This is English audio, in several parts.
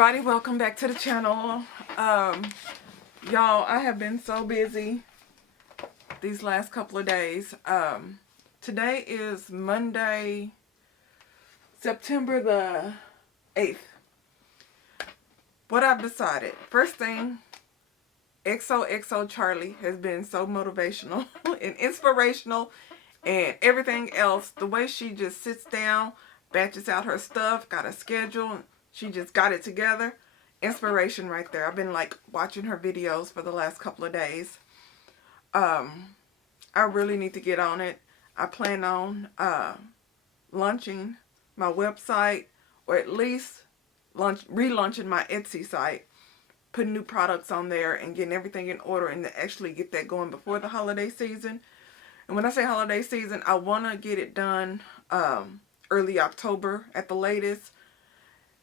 everybody, welcome back to the channel. Y'all, I have been so busy these last couple of days. Today is Monday, September the 8th. What I've decided, first thing, XOXO Charlie has been so motivational and inspirational and everything else. The way she just sits down, batches out her stuff, got a schedule, she just got it together. Inspiration right there. I've been like watching her videos for the last couple of days. I really need to get on it. I plan on launching my website, or at least relaunching my Etsy site, putting new products on there and getting everything in order, and to actually get that going before the holiday season. And when I say holiday season, I want to get it done early October at the latest.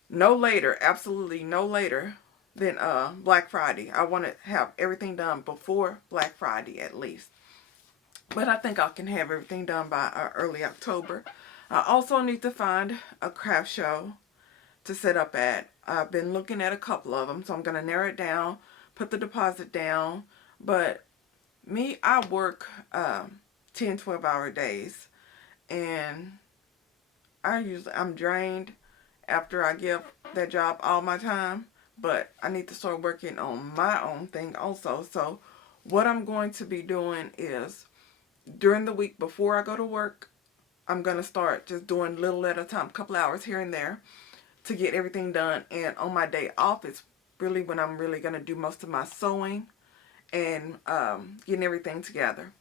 No later, absolutely no later than Black Friday. I want to have everything done before Black Friday at least. But I think I can have everything done by early October. I also need to find a craft show to set up at. I've been looking at a couple of them, so I'm going to narrow it down, put the deposit down. But me, I work 10, 12-hour days, and I'm drained after I give that job all my time, but I need to start working on my own thing also. So what I'm going to be doing is, during the week before I go to work, I'm going to start just doing little at a time, a couple hours here and there to get everything done. And on my day off is really when I'm really going to do most of my sewing and getting everything together.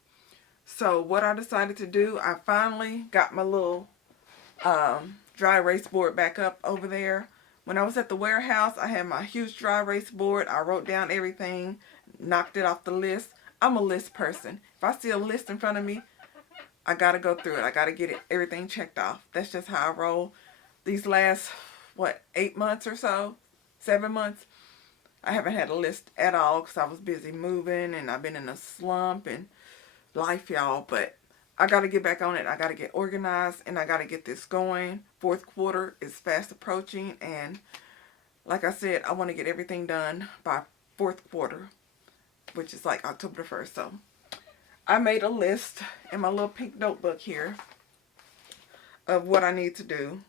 So what I decided to do, I finally got my little dry erase board back up over there. When I was at the warehouse, I had my huge dry erase board. I wrote down everything, knocked it off the list. I'm a list person. If I see a list in front of me, I gotta go through it. I gotta get everything checked off. That's just how I roll. These last, 8 months or so, 7 months, I haven't had a list at all because I was busy moving and I've been in a slump and life, y'all. But I got to get back on it. I got to get organized and I got to get this going. Fourth quarter is fast approaching, and like I said, I want to get everything done by fourth quarter, which is like October the 1st. So I made a list in my little pink notebook here of what I need to do.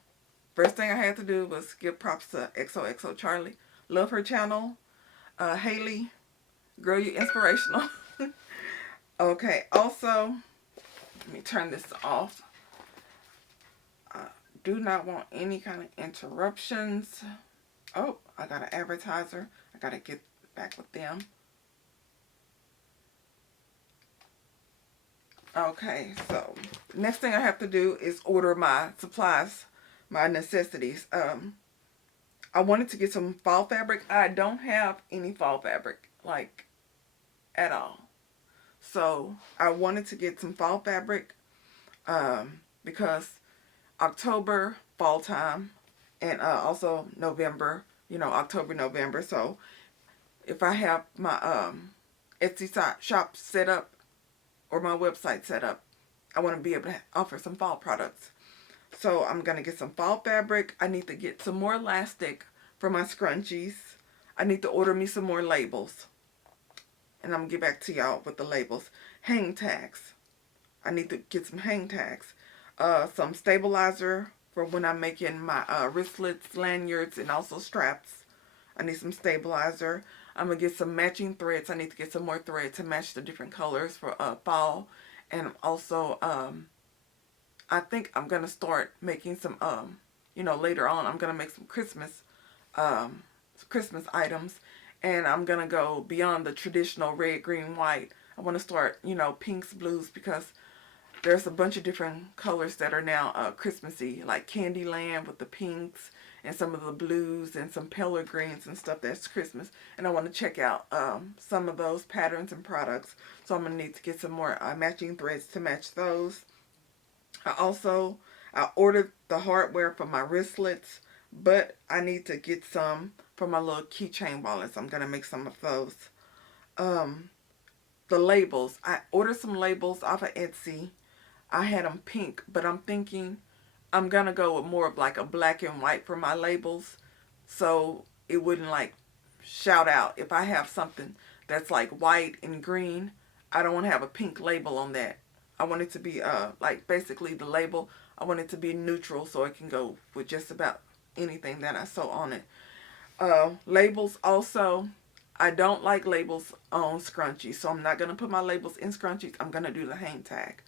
First thing I had to do was give props to XOXO Charlie. Love her channel. Haley, girl, you inspirational. Okay, also, let me turn this off. Do not want any kind of interruptions. Oh, I got an advertiser. I got to get back with them. Okay, so next thing I have to do is order my supplies, my necessities. I wanted to get some fall fabric. I don't have any fall fabric, like, at all. So I wanted to get some fall fabric because October, fall time, and also November, October, November. So if I have my Etsy shop set up or my website set up, I want to be able to offer some fall products. So I'm going to get some fall fabric. I need to get some more elastic for my scrunchies. I need to order me some more labels. And I'm going to get back to y'all with the labels. Hang tags. I need to get some hang tags. Some stabilizer for when I'm making my wristlets, lanyards, and also straps. I need some stabilizer. I'm going to get some matching threads. I need to get some more thread to match the different colors for fall. And also, I think I'm going to start making some, later on, I'm going to make some Christmas items. And I'm going to go beyond the traditional red, green, white. I want to start, pinks, blues, because there's a bunch of different colors that are now Christmassy, like Candyland with the pinks and some of the blues and some paler greens and stuff that's Christmas. And I want to check out some of those patterns and products. So I'm going to need to get some more matching threads to match those. I ordered the hardware for my wristlets, but I need to get some for my little keychain wallets. I'm going to make some of those. The labels. I ordered some labels off of Etsy. I had them pink, but I'm thinking I'm going to go with more of like a black and white for my labels. So it wouldn't like shout out. If I have something that's like white and green, I don't want to have a pink label on that. I want it to be like basically the label, I want it to be neutral so it can go with just about anything that I sew on it. Labels also, I don't like labels on scrunchies, so I'm not going to put my labels in scrunchies. I'm going to do the hang tag.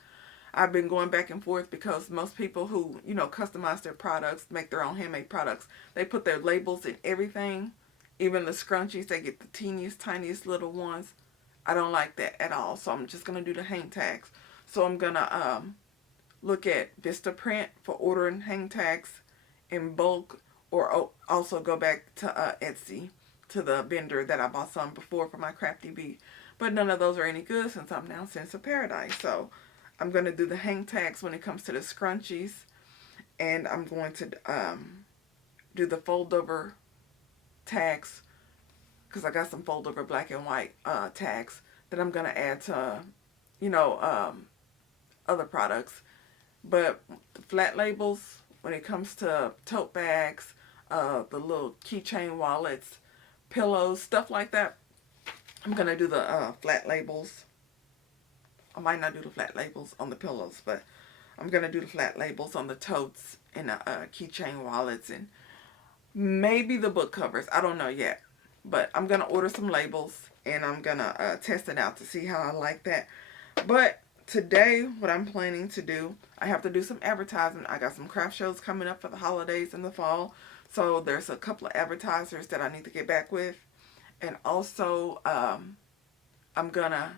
I've been going back and forth because most people who, you know, customize their products, make their own handmade products, they put their labels in everything. Even the scrunchies, they get the teeniest, tiniest little ones. I don't like that at all, so I'm just going to do the hang tags. So I'm going to look at Vistaprint for ordering hang tags in bulk, or also go back to Etsy, to the vendor that I bought some before for my Crafty Bee. But none of those are any good since I'm now Sense of Paradise. So I'm going to do the hang tags when it comes to the scrunchies. And I'm going to do the fold over tags, because I got some fold over black and white tags that I'm going to add to, you know, other products. But the flat labels, when it comes to tote bags, the little keychain wallets, pillows, stuff like that, I'm going to do the flat labels. I might not do the flat labels on the pillows, but I'm going to do the flat labels on the totes and the keychain wallets and maybe the book covers. I don't know yet. But I'm going to order some labels and I'm going to test it out to see how I like that. But today, what I'm planning to do, I have to do some advertising. I got some craft shows coming up for the holidays in the fall. So there's a couple of advertisers that I need to get back with. And also, I'm going to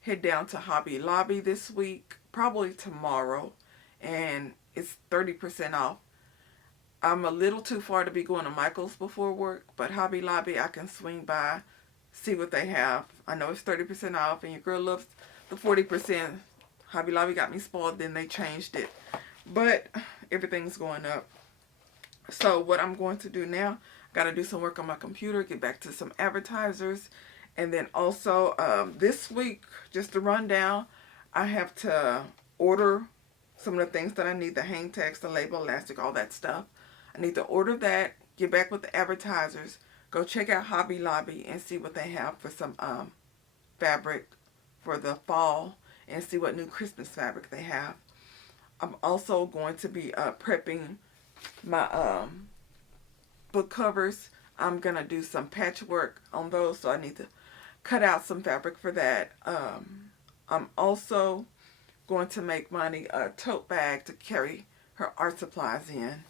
head down to Hobby Lobby this week, probably tomorrow. And it's 30% off. I'm a little too far to be going to Michael's before work, but Hobby Lobby, I can swing by, see what they have. I know it's 30% off, and your girl loves the 40%. Hobby Lobby got me spoiled, then they changed it. But everything's going up. So what I'm going to do now, got to do some work on my computer, get back to some advertisers. And then also this week, just to run down, I have to order some of the things that I need, the hang tags, the label, elastic, all that stuff. I need to order that, get back with the advertisers, go check out Hobby Lobby and see what they have for some fabric for the fall and see what new Christmas fabric they have. I'm also going to be prepping my book covers. I'm going to do some patchwork on those, so I need to cut out some fabric for that. I'm also going to make Monty a tote bag to carry her art supplies in.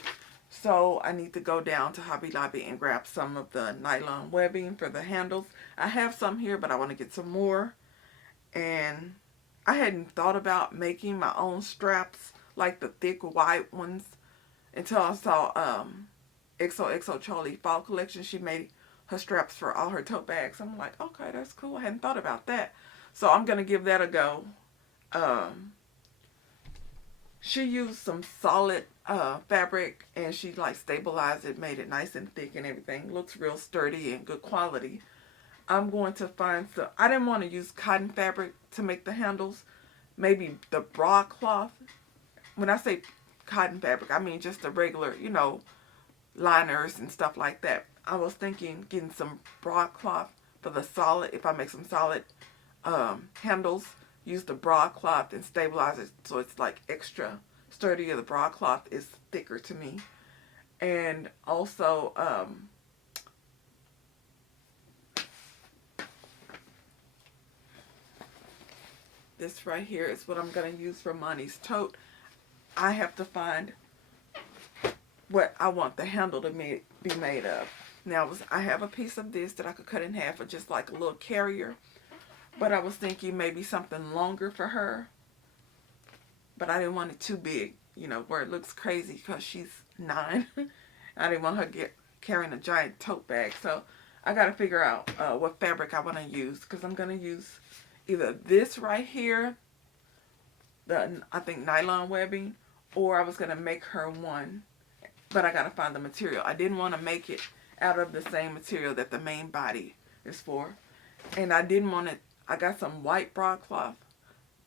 So I need to go down to Hobby Lobby and grab some of the nylon webbing for the handles. I have some here, but I want to get some more. And I hadn't thought about making my own straps, like the thick white ones, until I saw XOXO Charlie Fall Collection. She made her straps for all her tote bags. I'm like, okay, that's cool. I hadn't thought about that. So I'm going to give that a go. She used some solid fabric, and she like stabilized it, made it nice and thick and everything. Looks real sturdy and good quality. I'm going to find some, I didn't want to use cotton fabric to make the handles. Maybe the broadcloth. When I say cotton fabric, I mean just the regular, you know, liners and stuff like that. I was thinking getting some broadcloth for the solid, if I make some solid handles, use the broadcloth and stabilize it so it's like extra sturdier. The broadcloth is thicker to me. And also this right here is what I'm going to use for Monty's tote. I have to find what I want the handle to be made of. Now, I have a piece of this that I could cut in half for just like a little carrier. But I was thinking maybe something longer for her. But I didn't want it too big, you know, where it looks crazy because she's 9. I didn't want her carrying a giant tote bag. So I got to figure out what fabric I want to use, because I'm going to use either this right here, the I think nylon webbing, or I was going to make her one. But I got to find the material. I didn't want to make it out of the same material that the main body is for. And I didn't want to, I got some white broadcloth,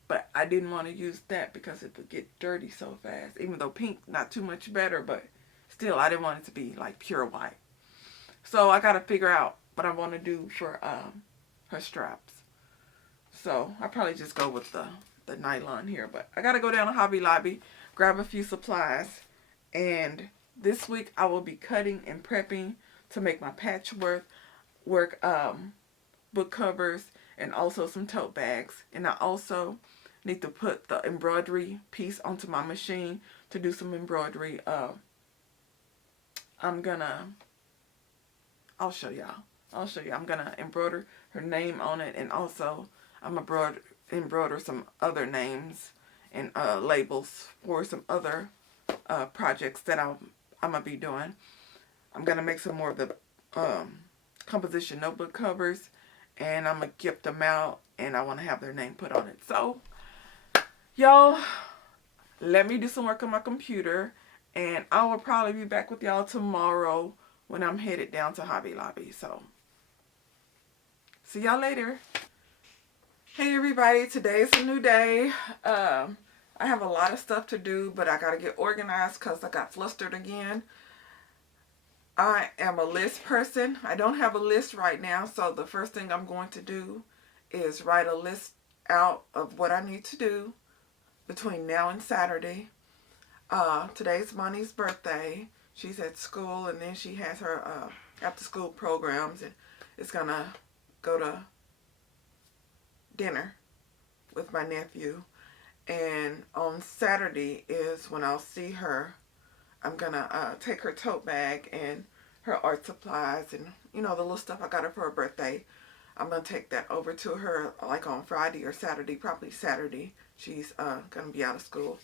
but I didn't want to use that because it would get dirty so fast. Even though pink, not too much better, but still I didn't want it to be like pure white. So I got to figure out what I want to do for her straps. So I probably just go with the nylon here. But I got to go down to Hobby Lobby, grab a few supplies. And this week I will be cutting and prepping to make my patchwork book covers and also some tote bags. And I also need to put the embroidery piece onto my machine to do some embroidery. I'll show y'all. I'm gonna embroider her name on it, and also I'm gonna embroider some other names and labels for some other projects that I'm gonna be doing. I'm gonna make some more of the composition notebook covers, and I'm gonna gift them out, and I want to have their name put on it. So, y'all, let me do some work on my computer, and I will probably be back with y'all tomorrow when I'm headed down to Hobby Lobby. So, see y'all later. Hey everybody, today's a new day. I have a lot of stuff to do, but I gotta get organized because I got flustered again. I am a list person. I don't have a list right now, so the first thing I'm going to do is write a list out of what I need to do between now and Saturday. Today's Monty's birthday. She's at school, and then she has her after school programs, and it's gonna go to dinner with my nephew. And on Saturday is when I'll see her. I'm gonna take her tote bag and her art supplies and the little stuff I got her for her birthday. I'm gonna take that over to her like on Friday or Saturday, probably Saturday. She's gonna be out of school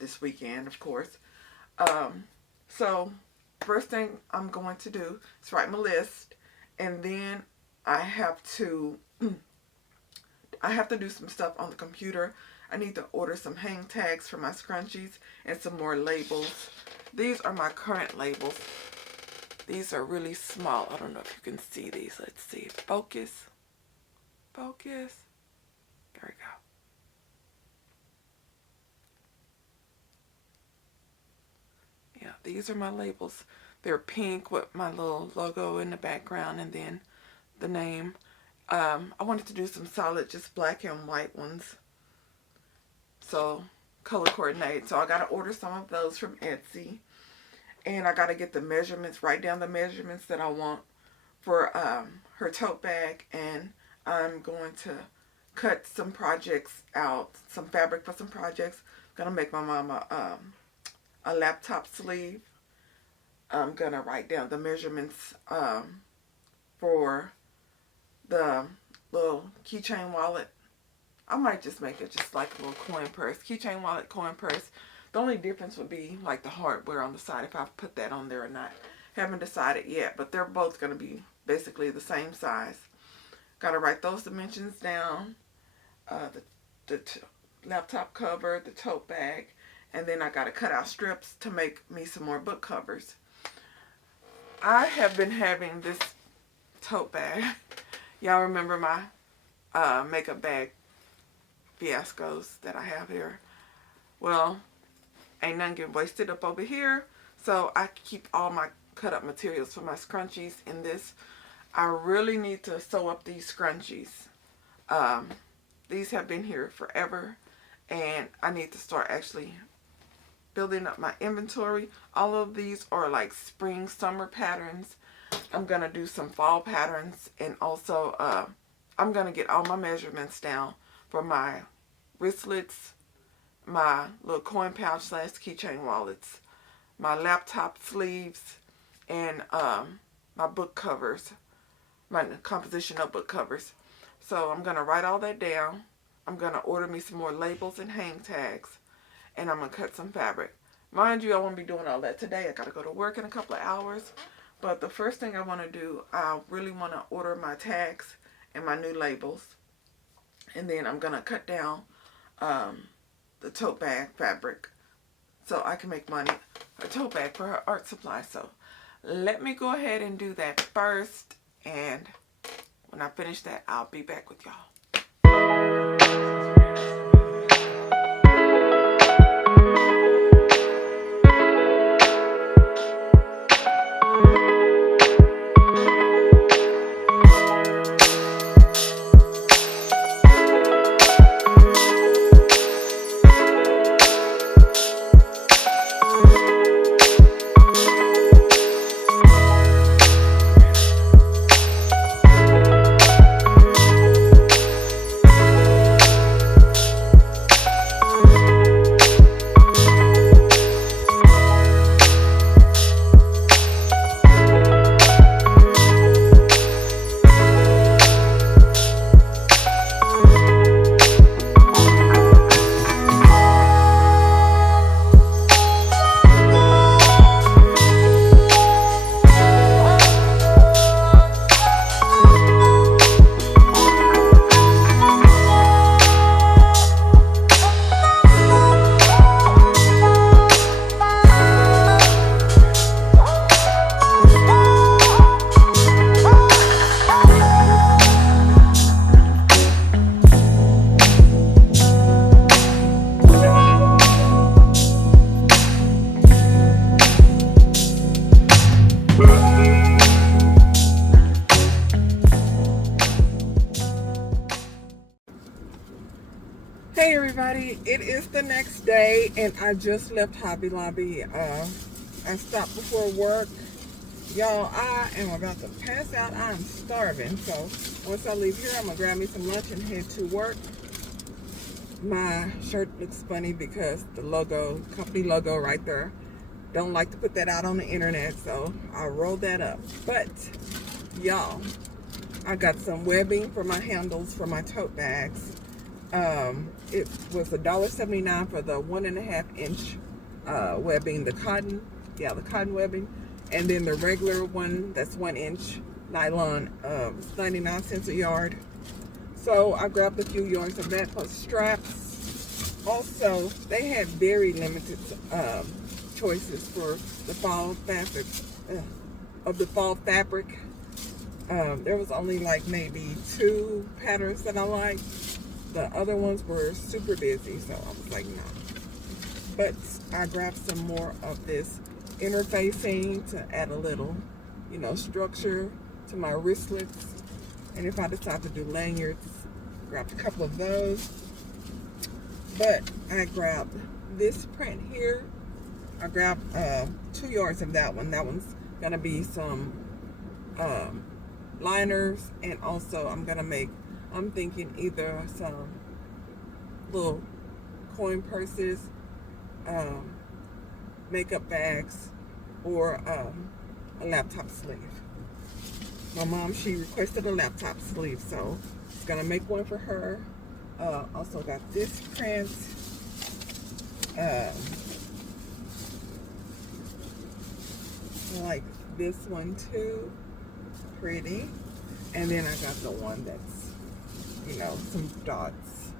this weekend, of course. So first thing I'm going to do is write my list, and then I have to do some stuff on the computer. I need to order some hang tags for my scrunchies and some more labels. These are my current labels. These are really small. I don't know if you can see these. Let's see. Focus. There we go. Yeah, these are my labels. They're pink with my little logo in the background and then the name. I wanted to do some solid, just black and white ones. So, color coordinate. So I got to order some of those from Etsy. And I got to get the measurements, write down the measurements that I want for her tote bag. And I'm going to cut some projects out, some fabric for some projects. I'm going to make my mama a laptop sleeve. I'm going to write down the measurements for the little keychain wallet. I might just make it just like a little coin purse. Keychain wallet, coin purse. The only difference would be like the hardware on the side, if I put that on there or not. Haven't decided yet, but they're both going to be basically the same size. Got to write those dimensions down. The laptop cover, the tote bag, and then I got to cut out strips to make me some more book covers. I have been having this tote bag. Y'all remember my makeup bag fiascos that I have here? Well, ain't none getting wasted up over here, so I keep all my cut up materials for my scrunchies in this. I really need to sew up these scrunchies. These have been here forever, and I need to start actually building up my inventory. All of these are like spring, summer patterns. I'm gonna do some fall patterns, and also I'm gonna get all my measurements down for my wristlets, my little coin pouch / keychain wallets, my laptop sleeves, and my book covers, my composition notebook covers. So I'm gonna write all that down. I'm gonna order me some more labels and hang tags, and I'm gonna cut some fabric. Mind you, I won't be doing all that today. I gotta go to work in a couple of hours. But the first thing I want to do, I really want to order my tags and my new labels. And then I'm going to cut down the tote bag fabric so I can make money. A tote bag for her art supply. So let me go ahead and do that first. And when I finish that, I'll be back with y'all. It's the next day, and I just left Hobby Lobby. I stopped before work. Y'all, I am about to pass out. I'm starving. So once I leave here, I'm going to grab me some lunch and head to work. My shirt looks funny because the logo, company logo right there. Don't like to put that out on the internet, so I'll roll that up. But, y'all, I got some webbing for my handles for my tote bags. It was $1.79 for the 1.5 inch webbing, the cotton webbing, and then the regular one that's 1 inch nylon, 99 cents a yard. So I grabbed a few yards of that plus straps. Also, they had very limited choices for the fall fabric there was only like maybe 2 patterns that I liked. The other ones were super busy, so I was like, no. But I grabbed some more of this interfacing to add a little, structure to my wristlets. And if I decide to do lanyards, grabbed a couple of those. But I grabbed this print here. I grabbed 2 yards of that one. That one's gonna be some liners, and also I'm thinking either some little coin purses, makeup bags, or a laptop sleeve. My mom, she requested a laptop sleeve, so I'm gonna make one for her. Also got this print. I like this one too, pretty. And then I got the one that's, some dots,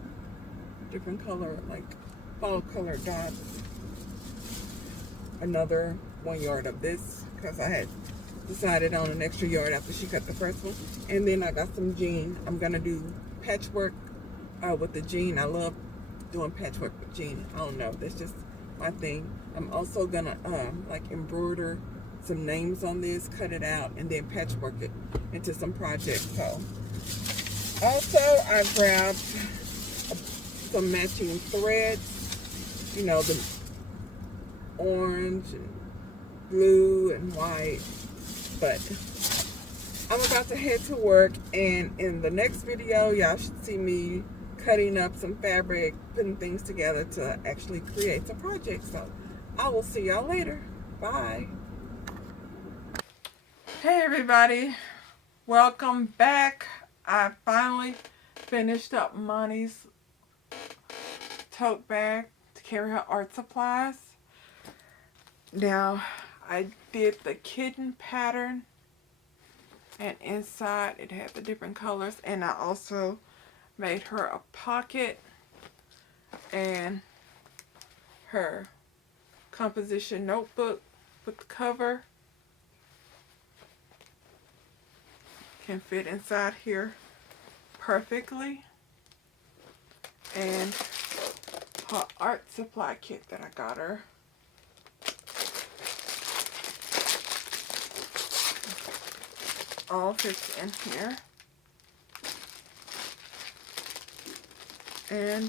different color, like fall color dots. Another 1 yard of this, because I had decided on an extra yard after she cut the first one. And then I got some jean. I'm gonna do patchwork with the jean. I love doing patchwork with jean. I don't know, that's just my thing. I'm also gonna like embroider some names on this, cut it out, and then patchwork it into some projects. So also I grabbed some matching threads, the orange and blue and white. But I'm about to head to work, and in the next video y'all should see me cutting up some fabric, putting things together to actually create some projects. So I will see y'all later. Bye. Hey everybody, welcome back. I finally finished up Monty's tote bag to carry her art supplies. Now I did the kitten pattern, and inside it had the different colors, and I also made her a pocket and her composition notebook with the cover. Can fit inside here perfectly. And her art supply kit that I got her. All fits in here. And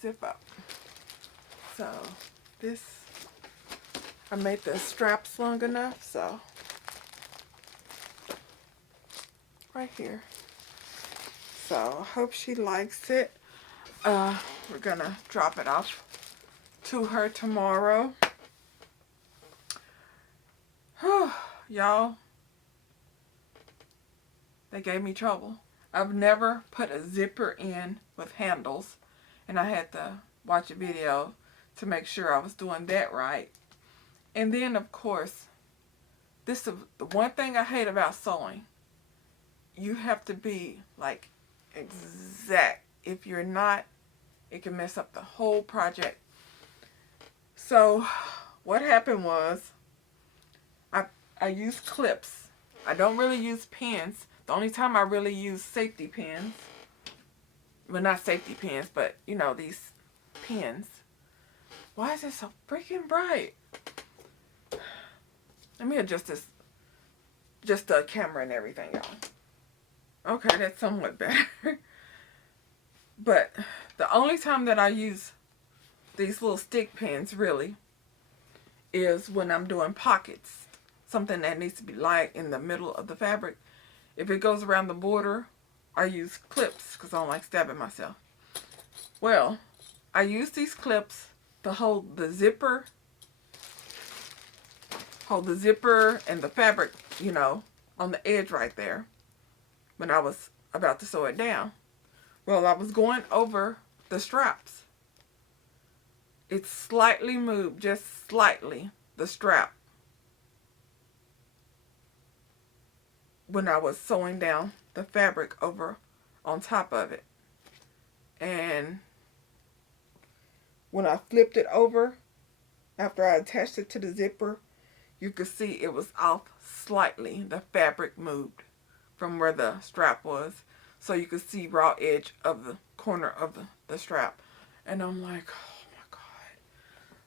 zip up. So this, I made the straps long enough, so right here. So I hope she likes it. We're gonna drop it off to her tomorrow. Y'all, they gave me trouble. I've never put a zipper in with handles, and I had to watch a video to make sure I was doing that right. And then, of course, this is the one thing I hate about sewing. You have to be like exact. If you're not, it can mess up the whole project. So what happened was I used clips. I don't really use pins. The only time I really use safety pins, well, not safety pins, but these pins. Why is it so freaking bright? Let me adjust this, just the camera and everything, y'all. Okay, that's somewhat better. But the only time that I use these little stick pins really is when I'm doing pockets. Something that needs to be light in the middle of the fabric. If it goes around the border, I use clips because I don't like stabbing myself. Well, I use these clips to hold the zipper and the fabric, you know, on the edge right there when I was about to sew it down. Well, I was going over the straps. It slightly moved, just slightly, the strap when I was sewing down the fabric over on top of it. And when I flipped it over, after I attached it to the zipper, you could see it was off slightly. The fabric moved from where the strap was. So you could see raw edge of the corner of the strap. And I'm like, oh my God.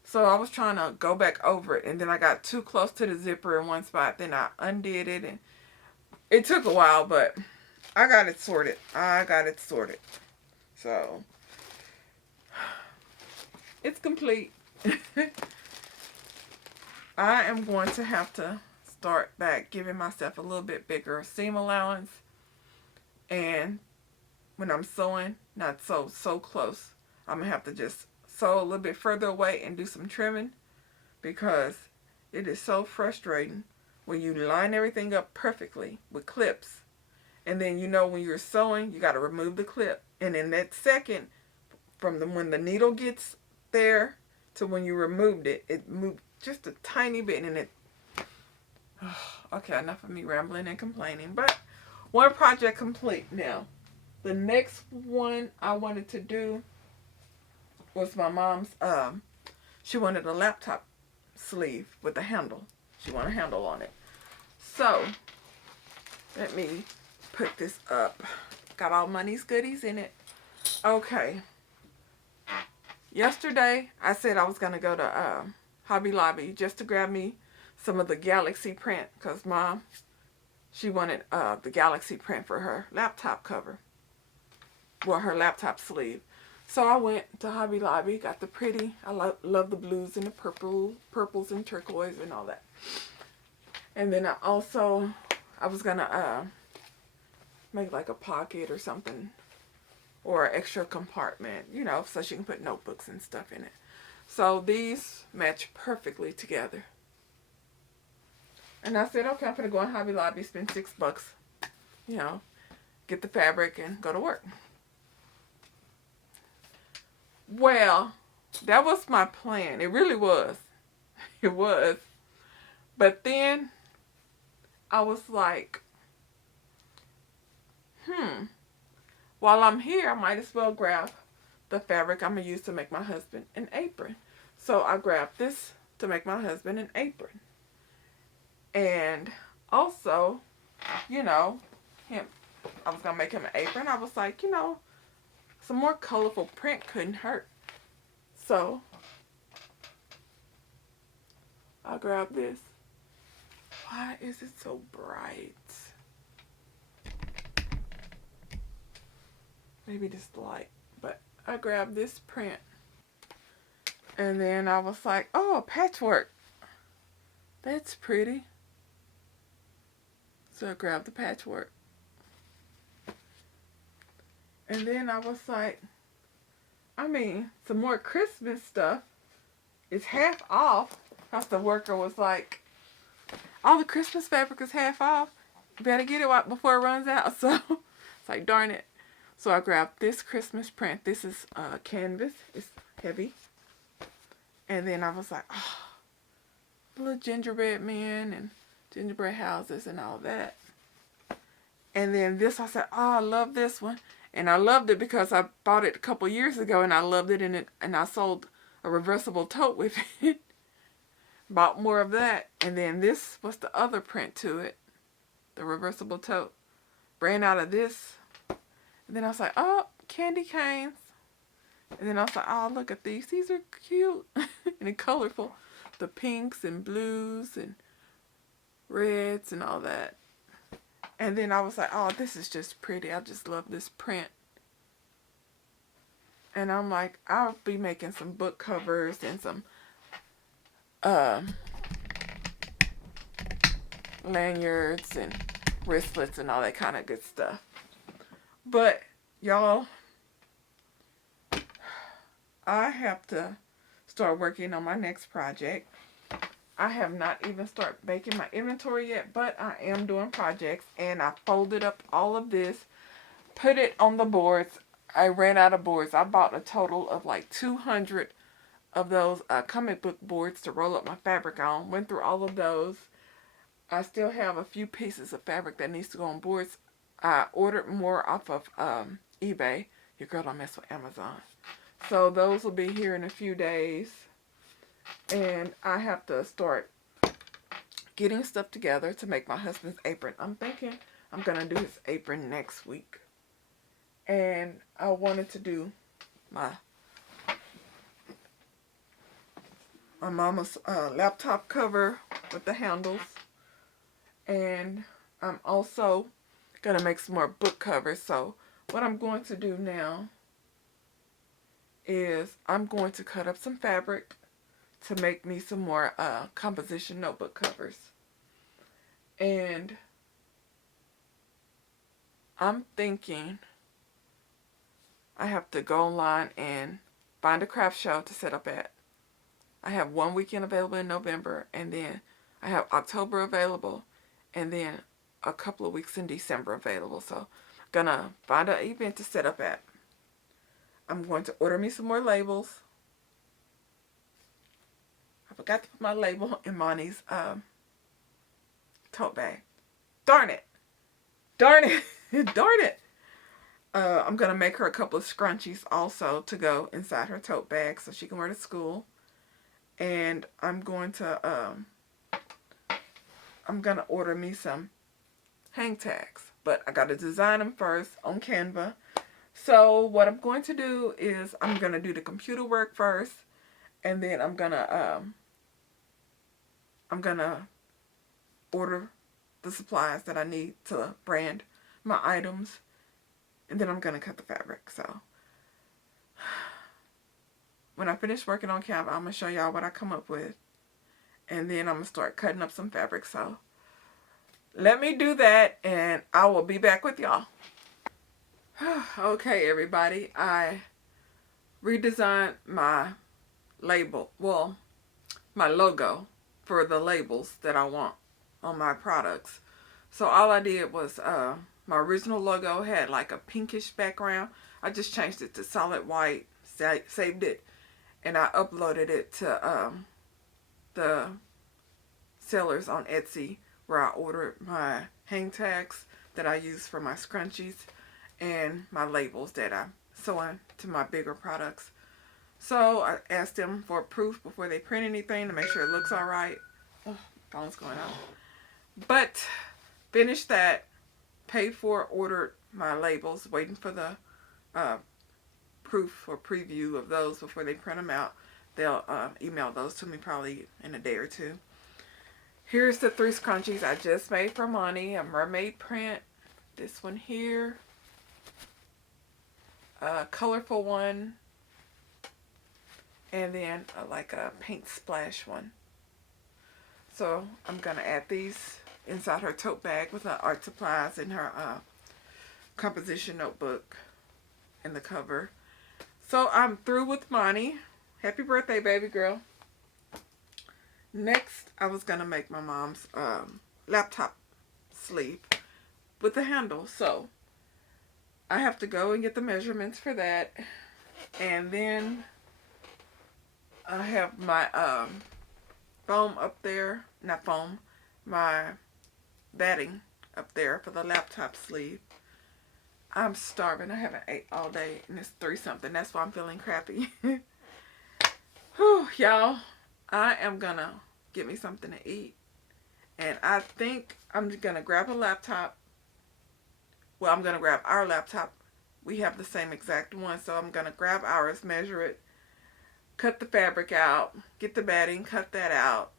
So I was trying to go back over it. And then I got too close to the zipper in one spot. Then I undid it. And it took a while, but I got it sorted. So it's complete. I am going to have to start back giving myself a little bit bigger seam allowance. And when I'm sewing, not so close, I'm going to have to just sew a little bit further away and do some trimming, because it is so frustrating when you line everything up perfectly with clips. And then, you know, when you're sewing, you got to remove the clip. And in that second, from when the needle gets there to when you removed it, it moved just a tiny bit, and it... Okay, enough of me rambling and complaining. But one project complete now. The next one I wanted to do was my mom's, she wanted a laptop sleeve with a handle. She wanted a handle on it. So, let me put this up. Got all money's goodies in it. Okay. Yesterday, I said I was going to go to Hobby Lobby just to grab me some of the Galaxy print, because Mom, she wanted the Galaxy print for her laptop cover. Well, her laptop sleeve. So I went to Hobby Lobby, got the pretty, I love the blues and the purples and turquoise and all that. And then I was going to make like a pocket or something, or an extra compartment, you know, so she can put notebooks and stuff in it. So these match perfectly together. And I said, okay, I'm going to go on Hobby Lobby, spend $6, you know, get the fabric and go to work. Well, that was my plan. It really was. It was. But then I was like, while I'm here, I might as well grab the fabric I'm going to use to make my husband an apron. So I grabbed this to make my husband an apron. And also, you know, I was going to make him an apron. I was like, you know, some more colorful print couldn't hurt. So I grabbed this. Why is it so bright? Maybe this light. But I grabbed this print. And then I was like, oh, patchwork. That's pretty. So I grabbed the patchwork. And then I was like, I mean, some more Christmas stuff. It's half off. Because the worker was like, all the Christmas fabric is half off. You better get it before it runs out. So it's like, darn it. So I grabbed this Christmas print. This is canvas. It's heavy. And then I was like, oh, little gingerbread men and gingerbread houses and all that. And then this, I said, oh, I love this one. And I loved it because I bought it a couple years ago and I loved it, and I sold a reversible tote with it. Bought more of that. And then this was the other print to it. The reversible tote. Ran out of this. And then I was like, oh, candy canes. And then I was like, oh, look at these. These are cute and colorful. The pinks and blues and reds and all that. And then I was like, oh, this is just pretty. I just love this print. And I'm like, I'll be making some book covers and some um, lanyards and wristlets and all that kind of good stuff. But y'all, I have to start working on my next project. I have not even started making my inventory yet, but I am doing projects, and I folded up all of this, put it on the boards. I ran out of boards. I bought a total of like 200 of those comic book boards to roll up my fabric on. Went through all of those. I still have a few pieces of fabric that needs to go on boards. I ordered more off of eBay. Your girl don't mess with Amazon. So those will be here in a few days. And I have to start getting stuff together to make my husband's apron. I'm thinking I'm going to do his apron next week. And I wanted to do my mama's laptop cover with the handles. And I'm also going to make some more book covers. So what I'm going to do now is I'm going to cut up some fabric to make me some more composition notebook covers. And I'm thinking I have to go online and find a craft show to set up at. I have one weekend available in November, and then I have October available, and then a couple of weeks in December available. So I'm gonna find an event to set up at. I'm going to order me some more labels. I forgot to put my label in Monty's tote bag. Darn it. Darn it. Darn it. I'm going to make her a couple of scrunchies also to go inside her tote bag so she can wear to school. And I'm going to order me some hang tags. But I got to design them first on Canva. So what I'm going to do is I'm going to do the computer work first. And then I'm going to order the supplies that I need to brand my items. And then I'm going to cut the fabric. So when I finish working on Canva, I'm going to show y'all what I come up with. And then I'm going to start cutting up some fabric. So let me do that, and I will be back with y'all. Okay, everybody. I redesigned my label. Well, my logo for the labels that I want on my products. So all I did was my original logo had like a pinkish background. I just changed it to solid white, saved it, and I uploaded it to the sellers on Etsy where I ordered my hang tags that I use for my scrunchies and my labels that I sew into my bigger products. So I asked them for proof before they print anything to make sure it looks all right. Oh, phone's going out. But finished that, paid for, ordered my labels, waiting for the proof or preview of those before they print them out. They'll email those to me probably in a day or two. Here's the 3 scrunchies I just made for Monty. A mermaid print. This one here. A colorful one. And then like a paint splash one. So I'm going to add these inside her tote bag with her art supplies and her composition notebook and the cover. So I'm through with Monty. Happy birthday, baby girl. Next, I was going to make my mom's laptop sleeve with the handle. So I have to go and get the measurements for that. And then I have my foam up there. Not foam. My batting up there for the laptop sleeve. I'm starving. I haven't ate all day, and it's 3 something. That's why I'm feeling crappy. Whew, y'all. I am gonna get me something to eat. And I think I'm gonna grab a laptop. Well, I'm gonna grab our laptop. We have the same exact one, so I'm gonna grab ours, measure it, cut the fabric out, get the batting, cut that out.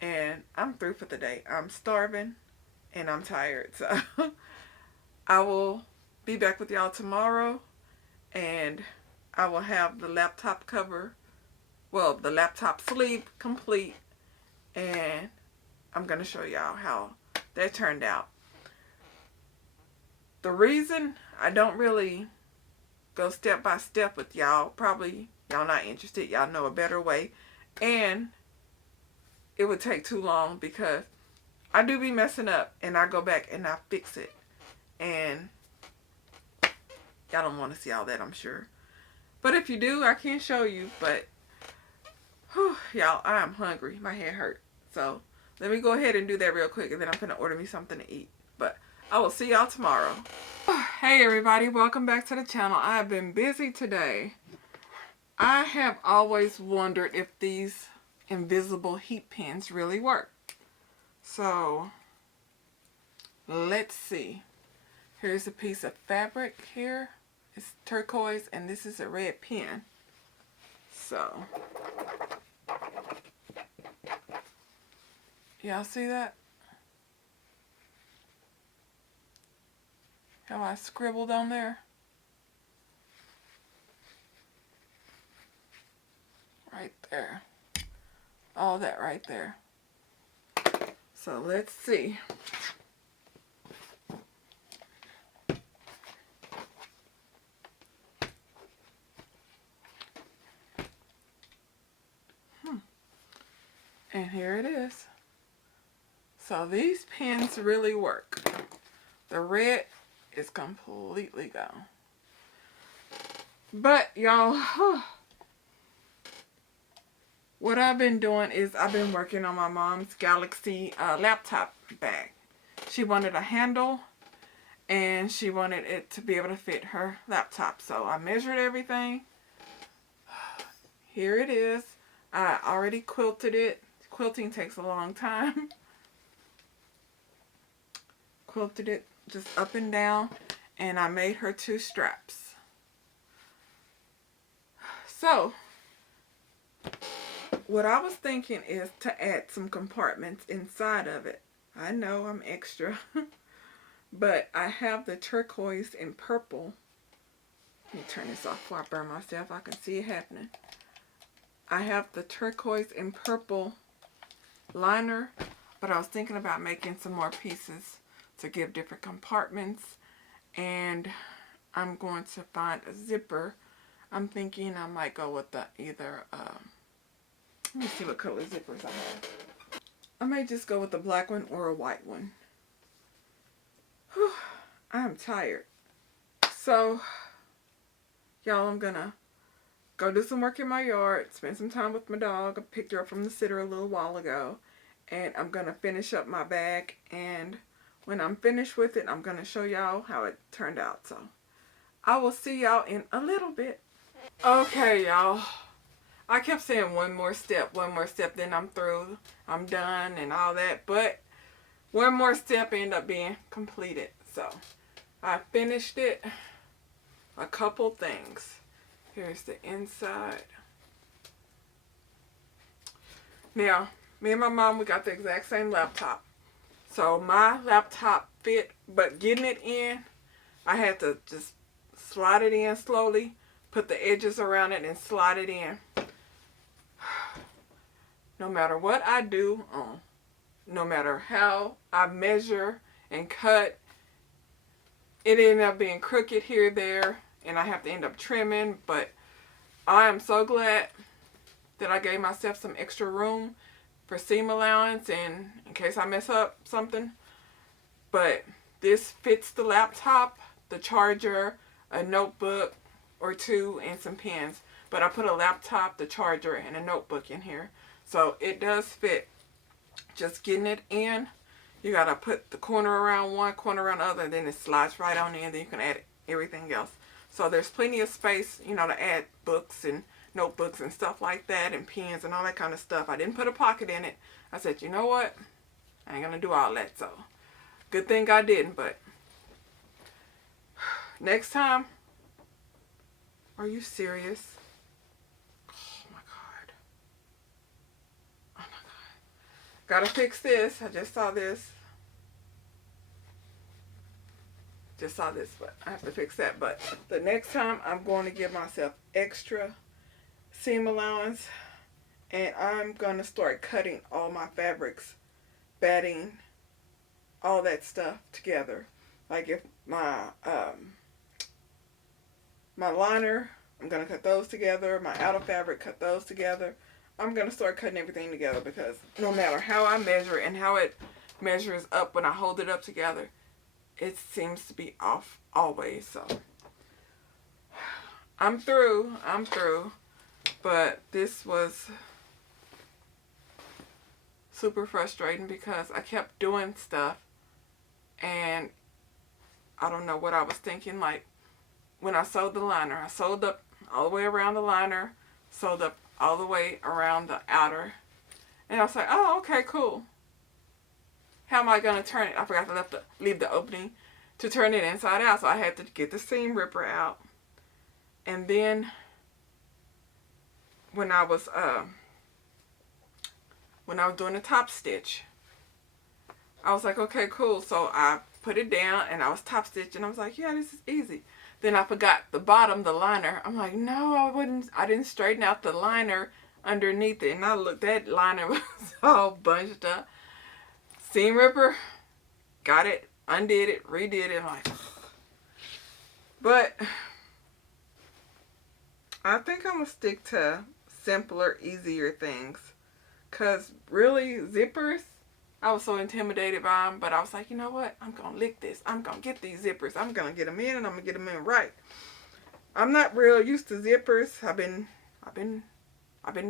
And I'm through for the day. I'm starving and I'm tired. So I will be back with y'all tomorrow. And I will have the laptop cover, well, the laptop sleeve complete, and I'm going to show y'all how that turned out. The reason I don't really go step by step with y'all, probably y'all not interested, y'all know a better way, and it would take too long because I do be messing up and I go back and I fix it, and y'all don't want to see all that, I'm sure. But if you do, I can show you. But whew, y'all, I am hungry. My head hurt. So let me go ahead and do that real quick, and then I'm gonna order me something to eat. But I will see y'all tomorrow. Hey everybody, welcome back to the channel. I have been busy today. I have always wondered if these invisible heat pins really work. So let's see. Here's a piece of fabric here. It's turquoise, and this is a red pen. So y'all see that? How I scribbled on there? Right there. All that right there. So let's see. And here it is. So these pens really work. The red is completely gone. But y'all, what I've been doing is I've been working on my mom's Galaxy laptop bag. She wanted a handle and she wanted it to be able to fit her laptop. So I measured everything. Here it is. I already quilted it. Quilting takes a long time. Quilted it just up and down, and I made her 2 straps. So what I was thinking is to add some compartments inside of it. I know I'm extra, but I have the turquoise and purple. Let me turn this off before I burn myself. I can see it happening. I have the turquoise and purple liner, but I was thinking about making some more pieces to give different compartments, and I'm going to find a zipper. I'm thinking I might go with the either let me see what color zippers I have. I may just go with the black one or a white one. Whew, I'm tired. So y'all, I'm gonna go do some work in my yard, spend some time with my dog. I picked her up from the sitter a little while ago, and I'm gonna finish up my bag, and when I'm finished with it, I'm going to show y'all how it turned out. So I will see y'all in a little bit. Okay, y'all. I kept saying one more step, then I'm through, I'm done and all that. But one more step ended up being completed. So I finished it. A couple things. Here's the inside. Now, me and my mom, we got the exact same laptop. So my laptop fit, but getting it in, I had to just slide it in slowly, put the edges around it and slide it in. No matter what I do, no matter how I measure and cut, it ended up being crooked here, there, and I have to end up trimming. But I am so glad that I gave myself some extra room for seam allowance and in case I mess up something. But this fits the laptop, the charger, a notebook or 2, and some pens. But I put a laptop, the charger, and a notebook in here. So it does fit. Just getting it in, you gotta put the corner around one, corner around the other, and then it slides right on in. Then you can add everything else. So there's plenty of space, you know, to add books and notebooks and stuff like that, and pens and all that kind of stuff. I didn't put a pocket in it. I said, you know what? I ain't gonna do all that. So good thing I didn't. But next time, are you serious? Oh my God. Oh my God. Gotta fix this. I just saw this. just saw this, but I have to fix that. But the next time I'm going to give myself extra seam allowance, and I'm going to start cutting all my fabrics, batting, all that stuff together. Like if my my liner, I'm going to cut those together. My outer fabric, cut those together. I'm going to start cutting everything together, because no matter how I measure and how it measures up when I hold it up together, it seems to be off always. So I'm through. But this was super frustrating because I kept doing stuff and I don't know what I was thinking. Like when I sewed the liner, I sewed up all the way around the liner, sewed up all the way around the outer, and I was like, oh, okay, cool. How am I going to turn it? I forgot to leave the opening to turn it inside out, so I had to get the seam ripper out. And then when I was doing the top stitch, I was like, okay, cool. So I put it down and I was top stitching. I was like, yeah, this is easy. Then I forgot the bottom, the liner. I'm like, no, I didn't straighten out the liner underneath it. And I looked, that liner was all bunched up. Seam ripper, got it, undid it, redid it. I'm like, but I think I'm going to stick to simpler, easier things. Because really, zippers, I was so intimidated by them. But I was like, you know what? I'm going to lick this. I'm going to get these zippers. I'm going to get them in, and I'm going to get them in right. I'm not real used to zippers. I've been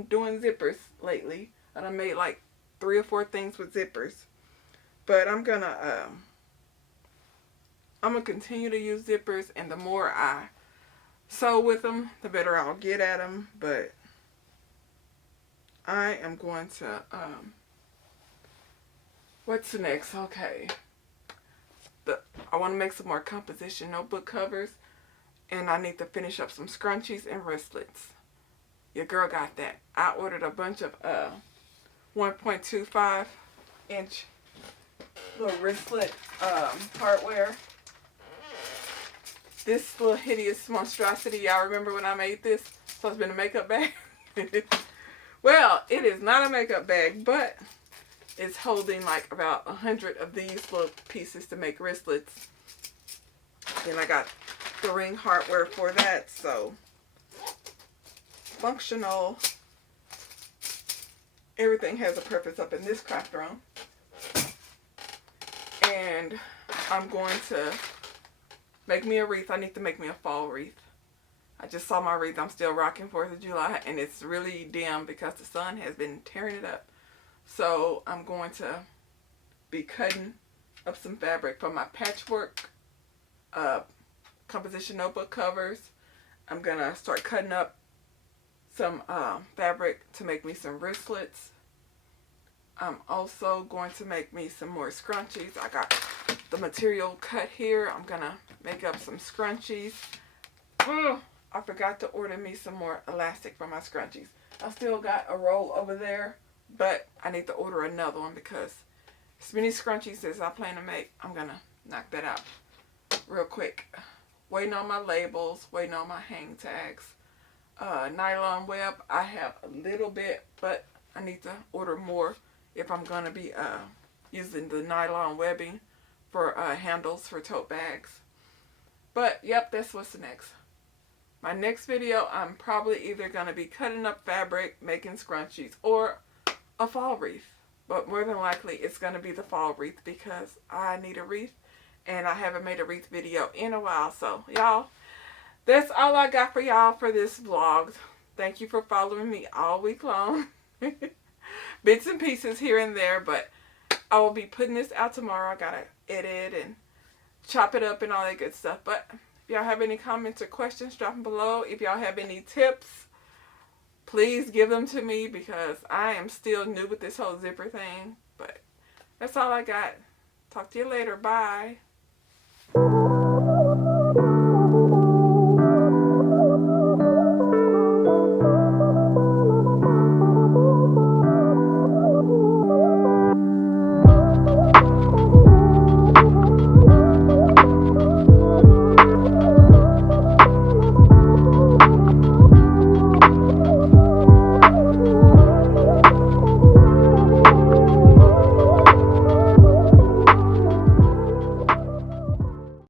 doing zippers lately. And I made like 3 or 4 things with zippers. But I'm going to continue to use zippers. And the more I sew with them, the better I'll get at them. But I am going to, what's next? Okay. I want to make some more composition notebook covers. And I need to finish up some scrunchies and wristlets. Your girl got that. I ordered a bunch of 1.25 inch little wristlet hardware. This little hideous monstrosity, y'all remember when I made this? So it's been a makeup bag. Well, it is not a makeup bag, but it's holding like about 100 of these little pieces to make wristlets. Then I got the ring hardware for that, so functional. Everything has a purpose up in this craft room. And I'm going to make me a wreath. I need to make me a fall wreath. I just saw my wreath. I'm still rocking 4th of July, and it's really dim because the sun has been tearing it up. So I'm going to be cutting up some fabric for my patchwork composition notebook covers. I'm going to start cutting up some fabric to make me some wristlets. I'm also going to make me some more scrunchies. I got the material cut here. I'm going to make up some scrunchies. I forgot to order me some more elastic for my scrunchies. I still got a roll over there, but I need to order another one because as many scrunchies as I plan to make, I'm going to knock that out real quick. Waiting on my labels, waiting on my hang tags. Nylon web, I have a little bit, but I need to order more if I'm going to be using the nylon webbing for handles for tote bags. But, yep, that's what's next. My next video, I'm probably either going to be cutting up fabric, making scrunchies, or a fall wreath. But more than likely, it's going to be the fall wreath because I need a wreath, and I haven't made a wreath video in a while. So, y'all, that's all I got for y'all for this vlog. Thank you for following me all week long. Bits and pieces here and there, but I will be putting this out tomorrow. I gotta edit and chop it up and all that good stuff. But if y'all have any comments or questions, drop them below. If y'all have any tips, please give them to me because I am still new with this whole zipper thing. But that's all I got. Talk to you later. Bye.